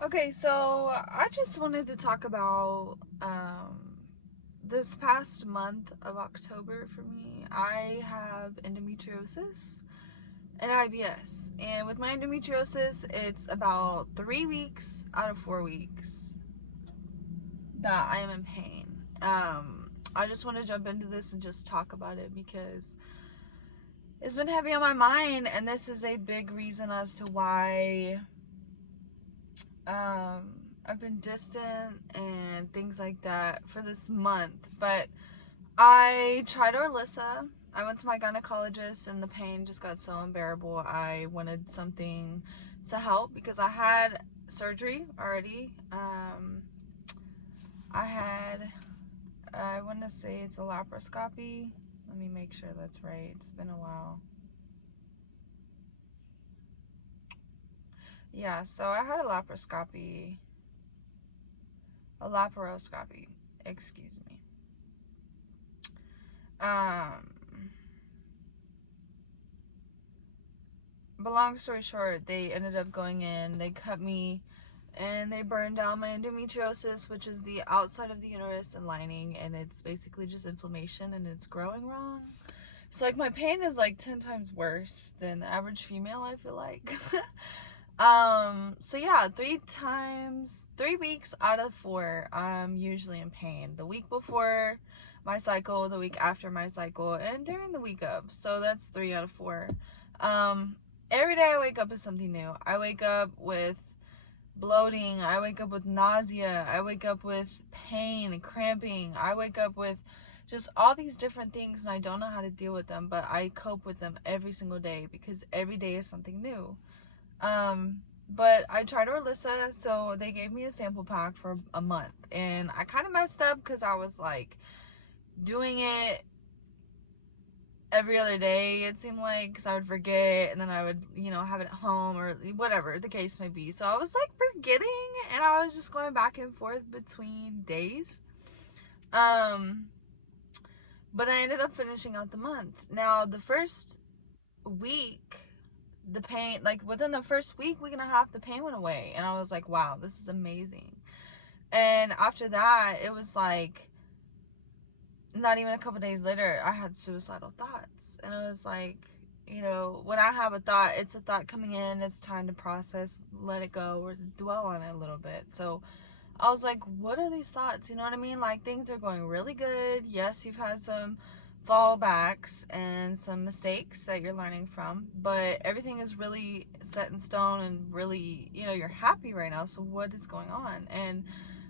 Okay, so I just wanted to talk about this past month of October for me. I have endometriosis and IBS. And with my endometriosis, it's about 3 weeks out of 4 weeks that I am in pain. I just want to jump into this and just talk about it because it's been heavy on my mind, and this is a big reason as to why I've been distant and things like that for this month. But I tried Orlissa. I went to my gynecologist and the pain just got so unbearable. I wanted something to help because I had surgery already. I want to say it's a laparoscopy. Let me make sure that's right. It's been a while. Yeah, so I had a laparoscopy, excuse me. Um, but long story short, they ended up going in, they cut me, and they burned down my endometriosis, which is the outside of the uterus and lining, and it's basically just inflammation and it's growing wrong. So like my pain is like 10 times worse than the average female, I feel like. So yeah, 3 weeks out of 4, I'm usually in pain. The week before my cycle, the week after my cycle, and during the week of. So that's 3 out of 4. Um, every day I wake up is something new. I wake up with bloating. I wake up with nausea. I wake up with pain and cramping. I wake up with just all these different things, and I don't know how to deal with them, but I cope with them every single day because every day is something new. But I tried Orlissa, so they gave me a sample pack for a month, and I kind of messed up because I was like doing it every other day, it seemed like, because I would forget, and then I would, have it at home or whatever the case may be. So I was like forgetting, and I was just going back and forth between days. But I ended up finishing out the month. Now, the first week, the pain, like within the first week and a half, the pain went away, and I was like, wow, this is amazing. And after that, it was like not even a couple days later, I had suicidal thoughts. And it was like, when I have a thought, it's a thought coming in, it's time to process, let it go, or dwell on it a little bit. So I was like, what are these thoughts? You know what I mean? Like, things are going really good. Yes, you've had some fallbacks and some mistakes that you're learning from, but everything is really set in stone and really, you're happy right now. So what is going on? And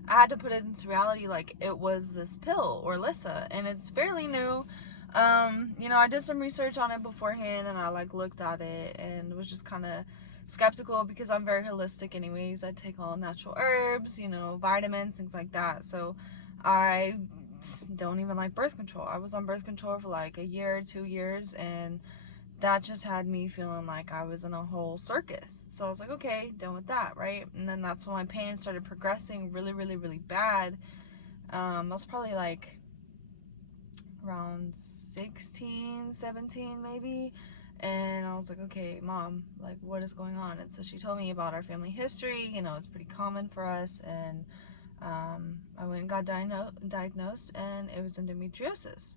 I had to put it into reality, like it was this pill, Orlissa, and it's fairly new. I did some research on it beforehand, and I like looked at it and was just kind of skeptical because I'm very holistic anyways. I take all natural herbs, vitamins, things like that. So I don't even like birth control. I was on birth control for like a year, 2 years, and that just had me feeling like I was in a whole circus. So I was like, okay, done with that, right? And then that's when my pain started progressing really, really, really bad. I was probably like around 16, 17 maybe. And I was like, okay, mom, like, what is going on? And so she told me about our family history. It's pretty common for us. And I went and got diagnosed, and it was endometriosis.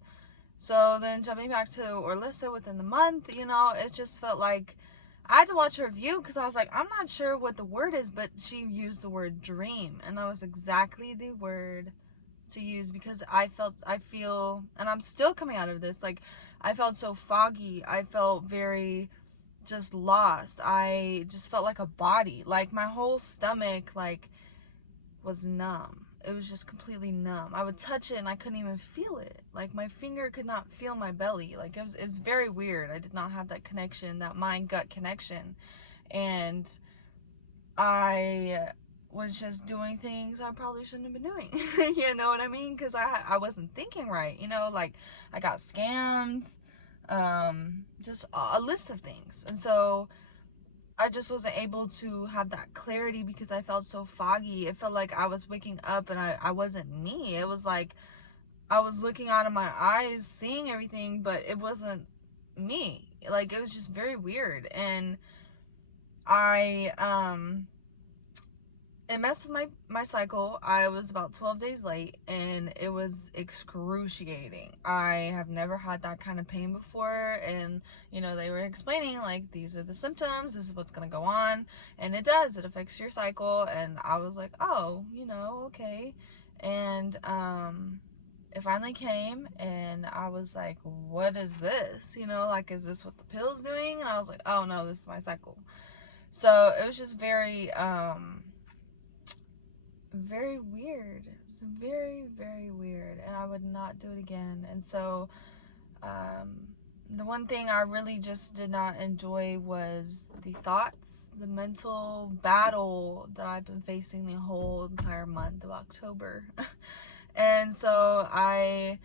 So then jumping back to Orlissa within the month, it just felt like I had to watch a review because I was like, I'm not sure what the word is, but she used the word dream. And that was exactly the word to use because I feel, and I'm still coming out of this, like, I felt so foggy. I felt very just lost. I just felt like a body. Like, my whole stomach, like, was numb. It was just completely numb. I would touch it and I couldn't even feel it. Like, my finger could not feel my belly. Like, it was very weird. I did not have that connection, that mind gut connection. And I was just doing things I probably shouldn't have been doing. You know what I mean? Because I wasn't thinking right. Like, I got scammed. Just a list of things. And so I just wasn't able to have that clarity because I felt so foggy. It felt like I was waking up and I wasn't me. It was like I was looking out of my eyes, seeing everything, but it wasn't me. Like, it was just very weird. And I it messed with my cycle. I was about 12 days late, and it was excruciating. I have never had that kind of pain before, and they were explaining like these are the symptoms, this is what's going to go on, and it affects your cycle. And I was like, oh, okay. And it finally came, and I was like, what is this? Like, is this what the pill's doing? And I was like, oh no, this is my cycle. So it was just very weird. It's very, very weird, and I would not do it again. And so, the one thing I really just did not enjoy was the thoughts, the mental battle that I've been facing the whole entire month of October. And so I,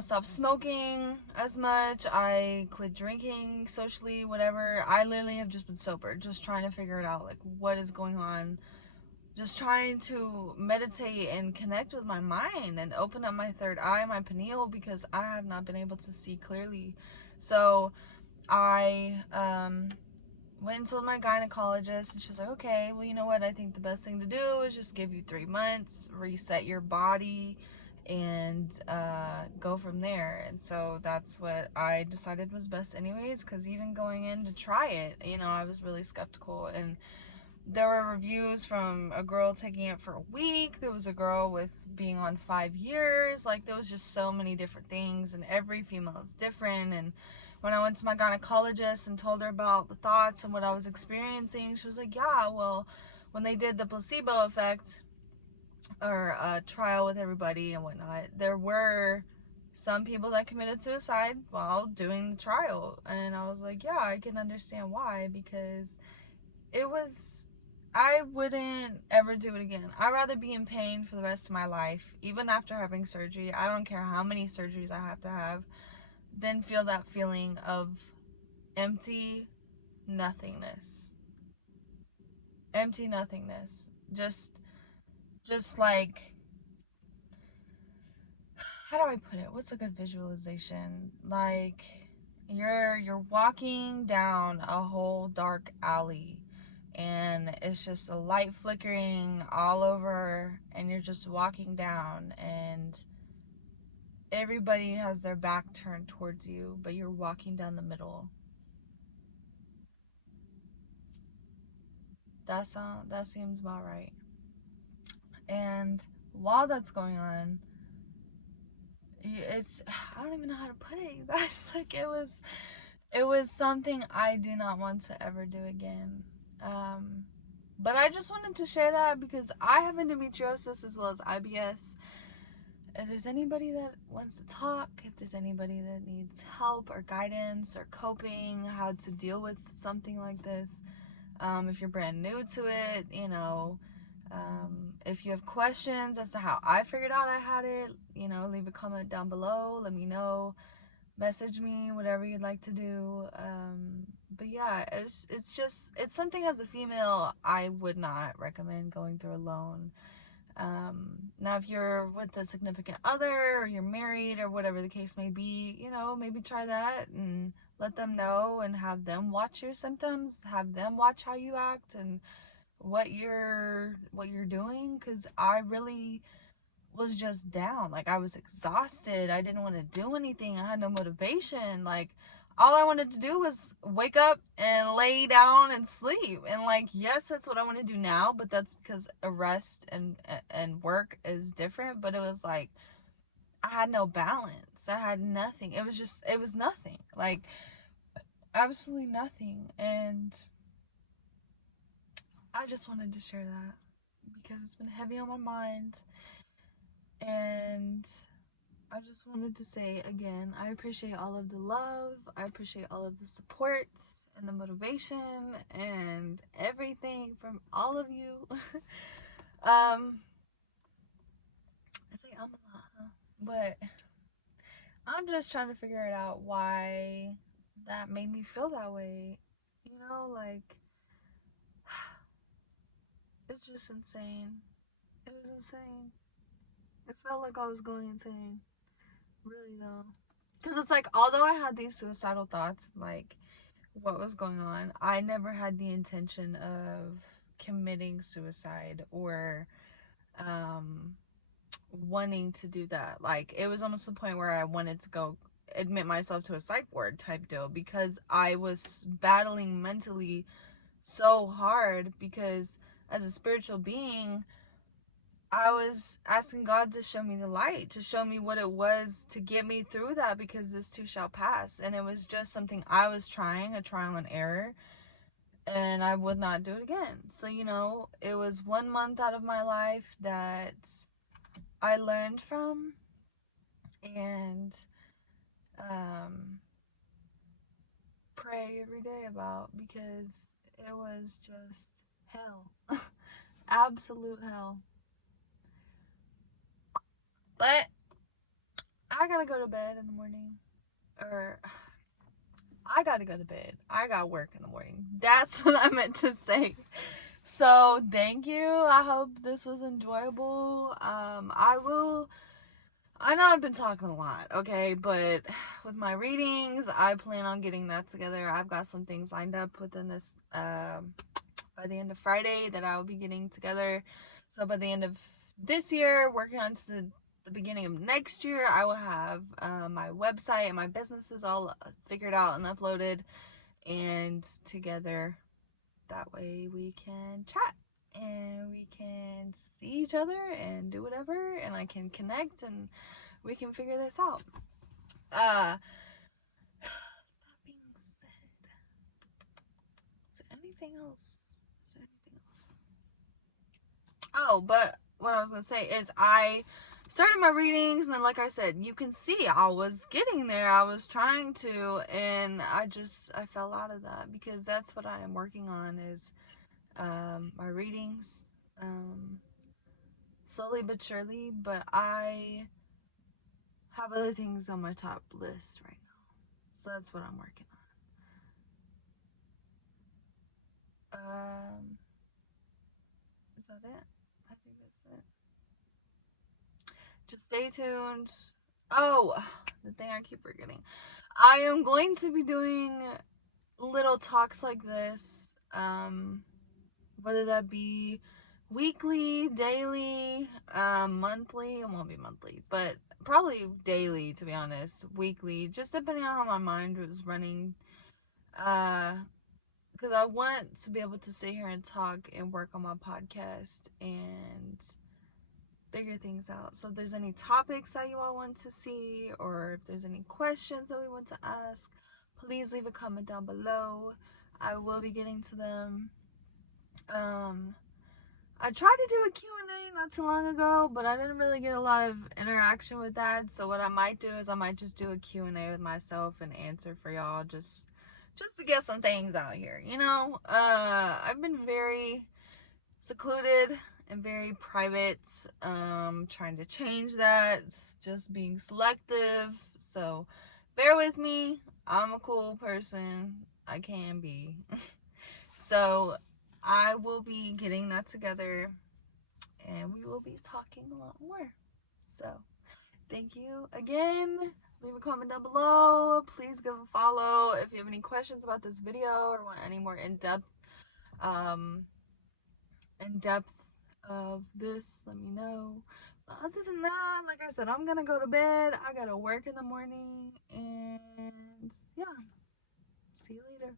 stopped smoking as much. I quit drinking socially, whatever. I literally have just been sober, just trying to figure it out, like, what is going on. Just trying to meditate and connect with my mind and open up my third eye, my pineal, because I have not been able to see clearly. So I went and told my gynecologist, and she was like, okay, well, you know what? I think the best thing to do is just give you 3 months, reset your body, and go from there. And so that's what I decided was best anyways, because even going in to try it, I was really skeptical. And there were reviews from a girl taking it for a week. There was a girl with being on 5 years. Like, there was just so many different things, and every female is different. And when I went to my gynecologist and told her about the thoughts and what I was experiencing, she was like, yeah, well, when they did the placebo effect, or trial with everybody and whatnot, there were some people that committed suicide while doing the trial. And I was like, yeah, I can understand why, because I wouldn't ever do it again. I'd rather be in pain for the rest of my life, even after having surgery. I don't care how many surgeries I have to have, than feel that feeling of empty nothingness. Empty nothingness. Just like, how do I put it? What's a good visualization? Like, you're walking down a whole dark alley, and it's just a light flickering all over, and you're just walking down, and everybody has their back turned towards you, but you're walking down the middle. That seems about right. And while that's going on, it's, I don't even know how to put it, you guys. Like, it was something I do not want to ever do again. But I just wanted to share that because I have endometriosis as well as IBS. If there's anybody that wants to talk, if there's anybody that needs help or guidance or coping, how to deal with something like this, if you're brand new to it, if you have questions as to how I figured out I had it, leave a comment down below, let me know, message me, whatever you'd like to do. But yeah, it's something as a female I would not recommend going through alone. Now if you're with a significant other, or you're married, or whatever the case may be, maybe try that and let them know, and have them watch your symptoms, have them watch how you act and what you're doing, because I really was just down. Like, I was exhausted. I didn't want to do anything. I had no motivation. Like, all I wanted to do was wake up and lay down and sleep. And like, yes, that's what I want to do now, but that's because a rest and work is different. But it was like, I had no balance. I had nothing. It was nothing. Like, absolutely nothing. And I just wanted to share that because it's been heavy on my mind. And I just wanted to say again, I appreciate all of the love, I appreciate all of the support and the motivation and everything from all of you. I say I'm a lot, huh? But I'm just trying to figure it out why that made me feel that way. Like, it's just insane. It was insane. It felt like I was going insane. Really, though. Because it's like, although I had these suicidal thoughts, like, what was going on, I never had the intention of committing committing suicide or wanting to do that. Like, it was almost the point where I wanted to go admit myself to a psych ward type deal, because I was battling mentally so hard, because as a spiritual being, I was asking God to show me the light, to show me what it was to get me through that, because this too shall pass. And it was just something I was trying, a trial and error, and I would not do it again. So, it was 1 month out of my life that I learned from, and pray every day about, because it was just hell. Absolute hell. But I gotta go to bed in the morning. Or I gotta go to bed. I got work in the morning. That's what I meant to say. So thank you. I hope this was enjoyable. I know I've been talking a lot, okay, but with my readings, I plan on getting that together. I've got some things lined up within this by the end of Friday that I will be getting together. So by the end of this year, working on to the beginning of next year, I will have my website and my businesses all figured out and uploaded and together. That way we can chat and we can see each other and do whatever, and I can connect and we can figure this out. That being said, is there anything else? Oh, but what I was gonna say is I started my readings, and then, like I said, you can see I was getting there. I was trying to, and I fell out of that, because that's what I am working on, is my readings, slowly but surely. But I have other things on my top list right now, so that's what I'm working on. Is that it? I think that's it. Just stay tuned. Oh, the thing I keep forgetting. I am going to be doing little talks like this, whether that be weekly, daily, monthly. It won't be monthly, but probably daily, to be honest. Weekly, just depending on how my mind was running. Because I want to be able to sit here and talk and work on my podcast and figure things out. So if there's any topics that you all want to see, or if there's any questions that we want to ask, please leave a comment down below. I will be getting to them. I tried to do a Q&A not too long ago, but I didn't really get a lot of interaction with that. So what I might do is I might just do a Q&A with myself and answer for y'all, just to get some things out here. I've been very secluded and very private, trying to change that, just being selective. So bear with me. I'm a cool person. I can be. So I will be getting that together, and we will be talking a lot more. So thank you again. Leave a comment down below. Please give a follow. If you have any questions about this video or want any more in-depth of this, let me know. But other than that, like I said, I'm gonna go to bed. I gotta work in the morning, and yeah, see you later.